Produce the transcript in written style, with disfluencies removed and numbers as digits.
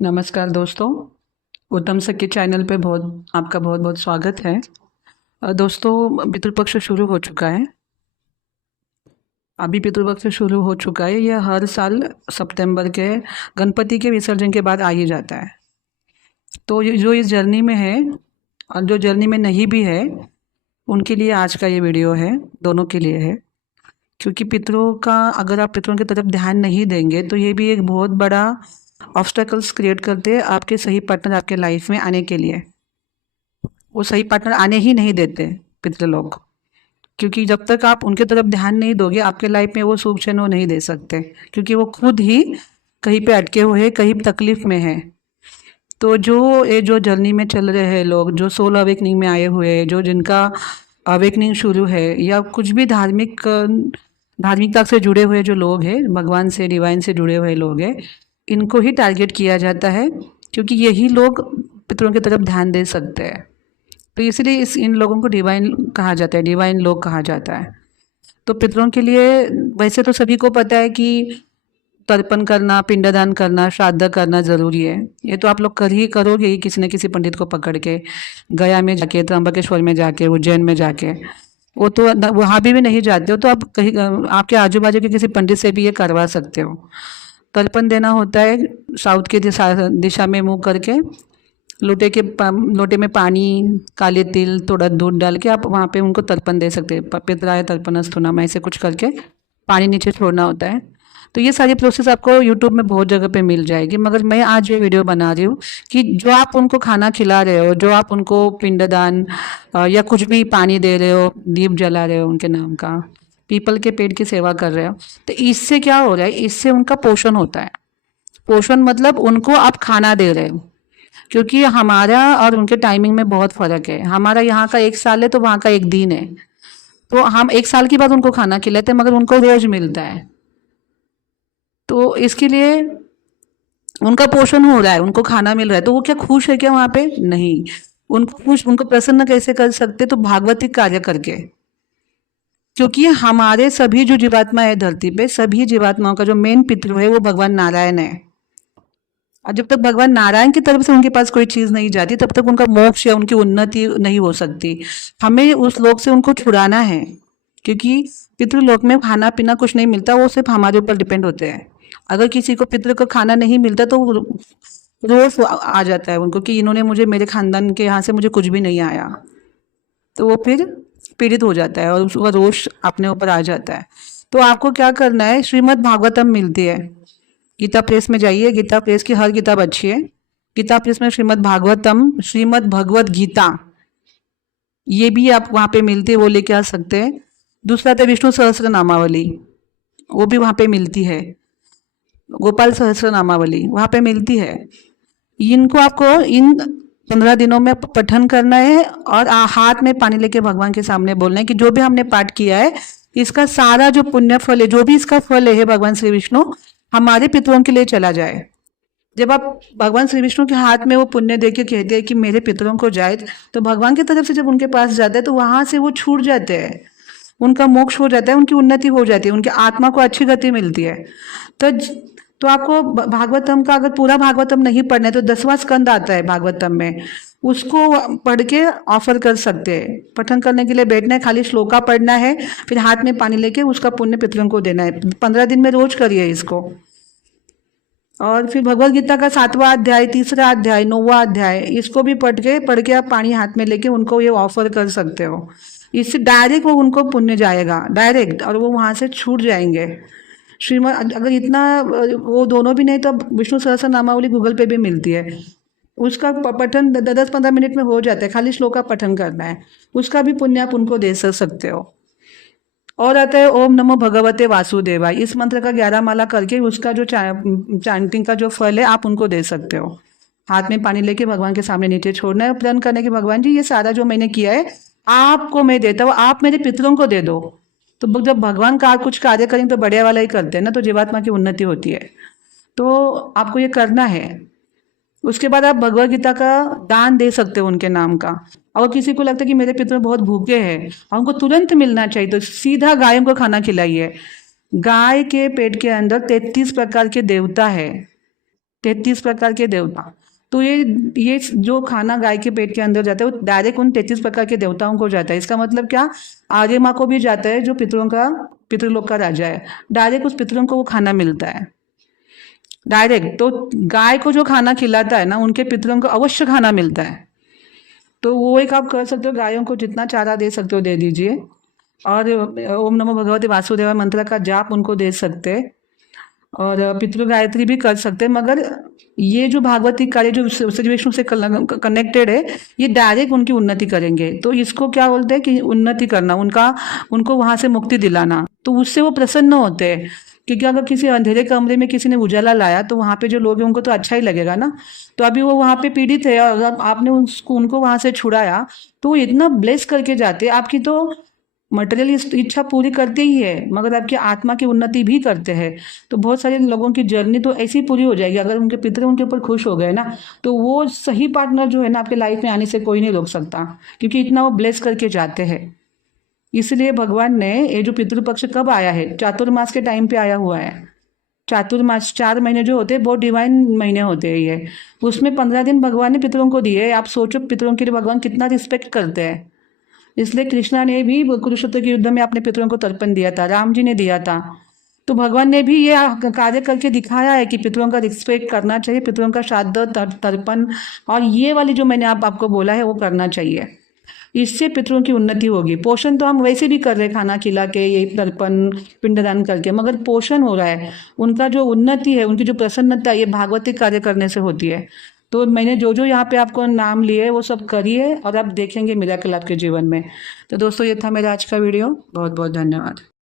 नमस्कार दोस्तों। उत्तम सखी चैनल पे आपका बहुत बहुत स्वागत है। दोस्तों, पितृपक्ष शुरू हो चुका है। अभी पितृपक्ष शुरू हो चुका है। यह हर साल सितंबर के गणपति के विसर्जन के बाद आ ही जाता है। तो ये जो इस जर्नी में है और जो जर्नी में नहीं भी है, उनके लिए आज का ये वीडियो है, दोनों के लिए है। क्योंकि पितरों का, अगर आप पितरों की तरफ ध्यान नहीं देंगे तो ये भी एक बहुत बड़ा ऑब्स्टेकल्स क्रिएट करते हैं आपके सही पार्टनर आपके लाइफ में आने के लिए। वो सही पार्टनर आने ही नहीं देते पितृ लोग, क्योंकि जब तक आप उनके तरफ ध्यान नहीं दोगे आपके लाइफ में वो सुख चैन वो नहीं दे सकते, क्योंकि वो खुद ही कहीं पे अटके हुए हैं, कहीं तकलीफ में है। तो जो जर्नी में चल रहे हैं लोग, जो सोल अवेकनिंग में आए हुए हैं, जो जिनका अवेकनिंग शुरू है, या कुछ भी धार्मिकता से जुड़े हुए जो लोग हैं, भगवान से, डिवाइन से जुड़े हुए लोग हैं, इनको ही टारगेट किया जाता है, क्योंकि यही लोग पितरों की तरफ ध्यान दे सकते हैं। तो इसलिए इन लोगों को डिवाइन कहा जाता है, डिवाइन लोग कहा जाता है। तो पितरों के लिए वैसे तो सभी को पता है कि तर्पण करना, पिंडदान करना, श्राद्ध करना ज़रूरी है। ये तो आप लोग करोगे ही, किसी न किसी पंडित को पकड़ के, गया में जाके, त्र्यंबकेश्वर में जाके, उज्जैन में जाके। वो तो वहाँ भी नहीं जाते हो तो आप कहीं आपके आजू बाजू के किसी पंडित से भी ये करवा सकते हो। तर्पण देना होता है साउथ की दिशा में मुँह करके, लोटे में पानी, काले तिल, थोड़ा दूध डाल के आप वहाँ पे उनको तर्पण दे सकते हैं। पितराय तर्पणस्तु नाम, ऐसे कुछ करके पानी नीचे छोड़ना होता है। तो ये सारी प्रोसेस आपको यूट्यूब में बहुत जगह पे मिल जाएगी, मगर मैं आज ये वीडियो बना रही हूँ कि जो आप उनको खाना खिला रहे हो, जो आप उनको पिंडदान या कुछ भी पानी दे रहे हो, दीप जला रहे हो उनके नाम का, पीपल के पेड़ की सेवा कर रहे हो, तो इससे क्या हो रहा है, इससे उनका पोषण होता है। पोषण मतलब उनको आप खाना दे रहे हो, क्योंकि हमारा और उनके टाइमिंग में बहुत फ़र्क है। हमारा यहाँ का 1 साल है तो वहाँ का 1 दिन है। तो हम 1 साल के बाद उनको खाना खिलाते हैं, मगर उनको रोज़ मिलता है। तो इसके लिए उनका पोषण हो रहा है, उनको खाना मिल रहा है, तो वो क्या खुश है क्या वहाँ पे? नहीं। उनको प्रसन्न कैसे कर सकते? तो भागवतिक कार्य करके। क्योंकि हमारे सभी जो जीवात्मा है धरती पे, सभी जीवात्माओं का जो मेन पितृ है वो भगवान नारायण है। और जब तक भगवान नारायण की तरफ से उनके पास कोई चीज़ नहीं जाती, तब तक उनका मोक्ष या उनकी उन्नति नहीं हो सकती। हमें उस लोक से उनको छुड़ाना है, क्योंकि पितृलोक में खाना पीना कुछ नहीं मिलता, वो सिर्फ हमारे ऊपर डिपेंड होते हैं। अगर किसी को पितृ का खाना नहीं मिलता तो रोष आ जाता है उनको कि इन्होंने मुझे, मेरे खानदान के यहाँ से मुझे कुछ भी नहीं आया। तो वो फिर पीड़ित हो जाता है और उसका रोष अपने ऊपर आ जाता है। तो आपको क्या करना है, श्रीमद् भागवतम मिलती है, गीता प्रेस में जाइए। गीता प्रेस की हर किताब अच्छी है। गीता प्रेस में श्रीमद् भागवतम, श्रीमद् भगवत गीता, ये भी आप वहाँ पे मिलती है, वो लेके आ सकते हैं। दूसरा था विष्णु सहस्त्र नामावली, वो भी वहाँ पे मिलती है। गोपाल सहस्त्र नामावली वहाँ पे मिलती है। इनको आपको इन 15 दिनों में पठन करना है और हाथ में पानी लेके भगवान के सामने बोलना है कि जो भी हमने पाठ किया है, इसका सारा जो पुण्य फल है, जो भी इसका फल है भगवान श्री विष्णु, हमारे पितरों के लिए चला जाए। जब आप भगवान श्री विष्णु के हाथ में वो पुण्य देके कहते हैं कि मेरे पितरों को जाए, तो भगवान की तरफ से जब उनके पास जाता है तो वहां से वो छूट जाते हैं, उनका मोक्ष हो जाता है, उनकी उन्नति हो जाती है, उनकी आत्मा को अच्छी गति मिलती है। तो तो आपको भागवतम का, अगर पूरा भागवतम नहीं पढ़ना है तो 10वां स्कंद आता है भागवतम में, उसको पढ़ के ऑफर कर सकते हैं। पठन करने के लिए बैठना है, खाली श्लोका पढ़ना है, फिर हाथ में पानी लेके उसका पुण्य पितरों को देना है। 15 दिन में रोज करिए इसको। और फिर भगवत गीता का 7वां अध्याय, 3रा अध्याय, 9वां अध्याय, इसको भी पढ़ के आप पानी हाथ में लेके उनको ये ऑफर कर सकते हो। इससे डायरेक्ट वो उनको पुण्य जाएगा डायरेक्ट, और वो वहाँ से छूट जाएंगे। श्रीमद, अगर इतना वो दोनों भी नहीं तो विष्णु सहस्त्र नामावली गूगल पे भी मिलती है, उसका पठन 10-15 मिनट में हो जाता है, खाली श्लोक का पठन करना है, उसका भी पुण्य आप उनको दे सकते हो। और आता है ओम नमो भगवते वासुदेवाय, इस मंत्र का 11 माला करके उसका जो चांटिंग का जो फल है आप उनको दे सकते हो। हाथ में पानी लेके भगवान के सामने नीचे छोड़ना है, प्रण करने के भगवान जी ये सारा जो मैंने किया है आपको मैं देता हूँ, आप मेरे पितरों को दे दो। तो जब भगवान का कुछ कार्य करेंगे तो बढ़िया वाला ही करते हैं ना, तो जीवात्मा की उन्नति होती है। तो आपको ये करना है। उसके बाद आप भगवत गीता का दान दे सकते हो उनके नाम का। अगर किसी को लगता है कि मेरे पितर बहुत भूखे हैं और उनको तुरंत मिलना चाहिए, तो सीधा गायों को खाना खिलाइए। गाय के पेट के अंदर 33 प्रकार के देवता है। 33 प्रकार के देवता। तो ये जो खाना गाय के पेट के अंदर जाता है वो डायरेक्ट उन 33 प्रकार के देवताओं को जाता है। इसका मतलब क्या, आर्य माँ को भी जाता है जो पितृलोक का राजा है, डायरेक्ट उस पितरों को वो खाना मिलता है डायरेक्ट। तो गाय को जो खाना खिलाता है ना, उनके पितरों को अवश्य खाना मिलता है। तो वो एक आप कर सकते हो, गायों को जितना चारा दे सकते हो दे दीजिए, और ओम नमो भगवते वासुदेवाय मंत्र का जाप उनको दे सकते, और पितृ गायत्री भी कर सकते हैं। मगर ये जो भागवती कार्य जो श्री विष्णु से कनेक्टेड है, ये डायरेक्ट उनकी उन्नति करेंगे। तो इसको क्या बोलते हैं कि उन्नति करना, उनको वहां से मुक्ति दिलाना। तो उससे वो प्रसन्न होते हैं, क्योंकि अगर किसी अंधेरे कमरे में किसी ने उजाला लाया तो वहाँ पे जो लोग हैं उनको तो अच्छा ही लगेगा ना। तो अभी वो वहाँ पे पीड़ित है, और अगर आपने उनको वहाँ से छुड़ाया तो वो इतना ब्लेस करके जाते हैं। आपकी तो मटेरियल इच्छा पूरी करते ही है, मगर आपकी आत्मा की उन्नति भी करते हैं। तो बहुत सारे लोगों की जर्नी तो ऐसी पूरी हो जाएगी, अगर उनके पितर उनके ऊपर खुश हो गए ना, तो वो सही पार्टनर जो है ना आपके लाइफ में आने से कोई नहीं रोक सकता, क्योंकि इतना वो ब्लेस करके जाते हैं। इसलिए भगवान ने ये जो पितृपक्ष कब आया है, चातुर्मास के टाइम पे आया हुआ है। चातुर्मास 4 महीने जो होते हैं बहुत डिवाइन महीने होते हैं ये, उसमें 15 दिन भगवान ने पितरों को दिए। आप सोचो पितरों के लिए भगवान कितना रिस्पेक्ट करते हैं। इसलिए कृष्णा ने भी कुरुक्षेत्र के युद्ध में अपने पितरों को तर्पण दिया था, राम जी ने दिया था। तो भगवान ने भी ये कार्य करके दिखाया है कि पितरों का रिस्पेक्ट करना चाहिए, पितरों का श्राद्ध तर्पण, और ये वाली जो मैंने आपको बोला है वो करना चाहिए। इससे पितरों की उन्नति होगी। पोषण तो हम वैसे भी कर रहे हैं, खाना खिला के, ये तर्पण पिंडदान करके, मगर पोषण हो रहा है। उनका जो उन्नति है, उनकी जो प्रसन्नता, ये भागवतिक कार्य करने से होती है। तो मैंने जो जो यहाँ पे आपको नाम लिए वो सब करिए, और आप देखेंगे मिराकल आपके जीवन में। तो दोस्तों, ये था मेरा आज का वीडियो। बहुत बहुत धन्यवाद।